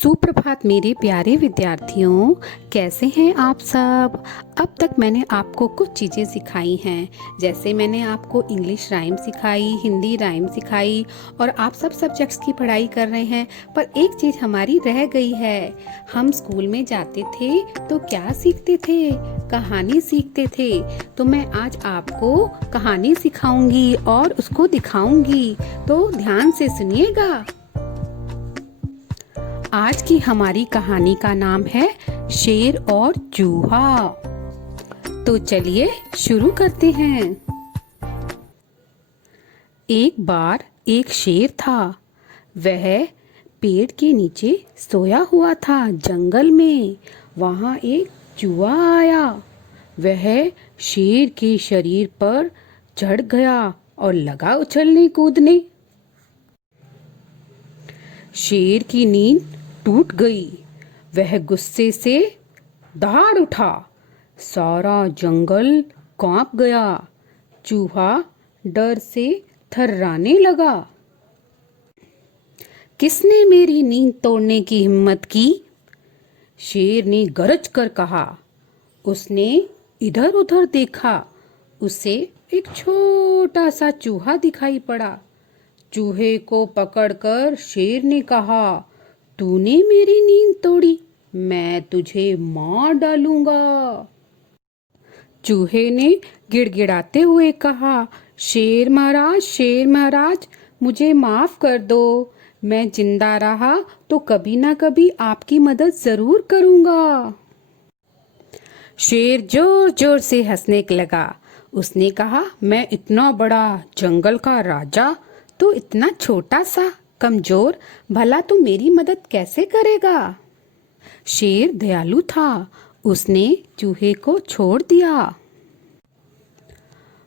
सुप्रभात मेरे प्यारे विद्यार्थियों, कैसे हैं आप सब। अब तक मैंने आपको कुछ चीज़ें सिखाई हैं, जैसे मैंने आपको इंग्लिश राइम सिखाई, हिंदी राइम सिखाई और आप सब सब्जेक्ट्स की पढ़ाई कर रहे हैं। पर एक चीज़ हमारी रह गई है। हम स्कूल में जाते थे तो क्या सीखते थे? कहानी सीखते थे। तो मैं आज आपको कहानी सिखाऊंगी और उसको दिखाऊंगी, तो ध्यान से सुनिएगा। आज की हमारी कहानी का नाम है शेर और चूहा। तो चलिए शुरू करते हैं। एक बार एक शेर था। वह पेड़ के नीचे सोया हुआ था जंगल में। वहां एक चूहा आया। वह शेर के शरीर पर चढ़ गया और लगा उछलने कूदने। शेर की नींद टूट गई। वह गुस्से से दहाड़ उठा। सारा जंगल कांप गया। चूहा डर से थर्राने लगा। किसने मेरी नींद तोड़ने की हिम्मत की? शेर ने गरज कर कहा। उसने इधर उधर देखा। उसे एक छोटा सा चूहा दिखाई पड़ा। चूहे को पकड़कर शेर ने कहा, तूने मेरी नींद तोड़ी, मैं तुझे मार डालूंगा। चूहे ने गिड़गिड़ाते हुए कहा, शेर महाराज, मुझे माफ कर दो। मैं जिंदा रहा तो कभी ना कभी आपकी मदद जरूर करूंगा। शेर जोर जोर से हंसने लगा। उसने कहा, मैं इतना बड़ा जंगल का राजा, तो इतना छोटा सा कमजोर, भला तू मेरी मदद कैसे करेगा? शेर दयालु था। उसने चूहे को छोड़ दिया।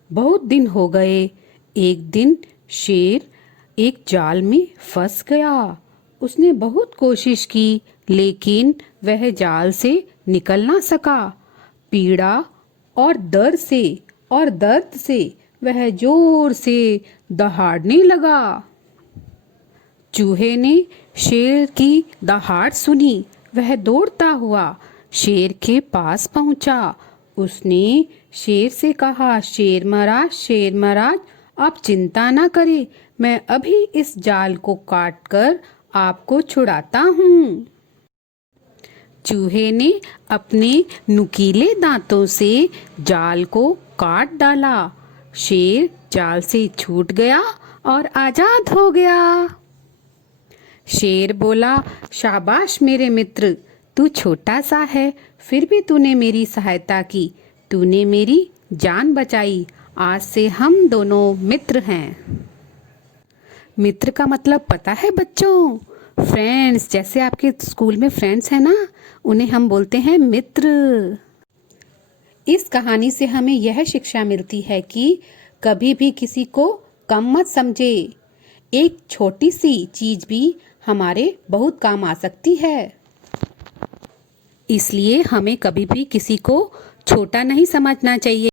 बहुत दिन हो गए। एक दिन शेर एक जाल में फंस गया। उसने बहुत कोशिश की, लेकिन वह जाल से निकल ना सका। पीड़ा और दर्द से वह जोर से दहाड़ने लगा। चूहे ने शेर की दहाड़ सुनी। वह दौड़ता हुआ शेर के पास पहुंचा। उसने शेर से कहा, शेर महाराज, आप चिंता ना करें, मैं अभी इस जाल को काटकर आपको छुड़ाता हूँ। चूहे ने अपने नुकीले दांतों से जाल को काट डाला। शेर जाल से छूट गया और आजाद हो गया। शेर बोला, शाबाश मेरे मित्र, तू छोटा सा है, फिर भी तूने मेरी सहायता की। तूने मेरी जान बचाई। आज से हम दोनों मित्र हैं। मित्र का मतलब पता है बच्चों? फ्रेंड्स। जैसे आपके स्कूल में फ्रेंड्स हैं ना, उन्हें हम बोलते हैं मित्र। इस कहानी से हमें यह शिक्षा मिलती है कि कभी भी किसी को कम मत समझे। एक छोटी सी चीज भी हमारे बहुत काम आ सकती है। इसलिए हमें कभी भी किसी को छोटा नहीं समझना चाहिए।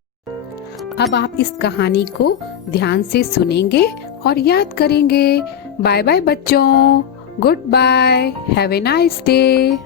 अब आप इस कहानी को ध्यान से सुनेंगे और याद करेंगे। बाय बाय बच्चों, goodbye, have a nice day.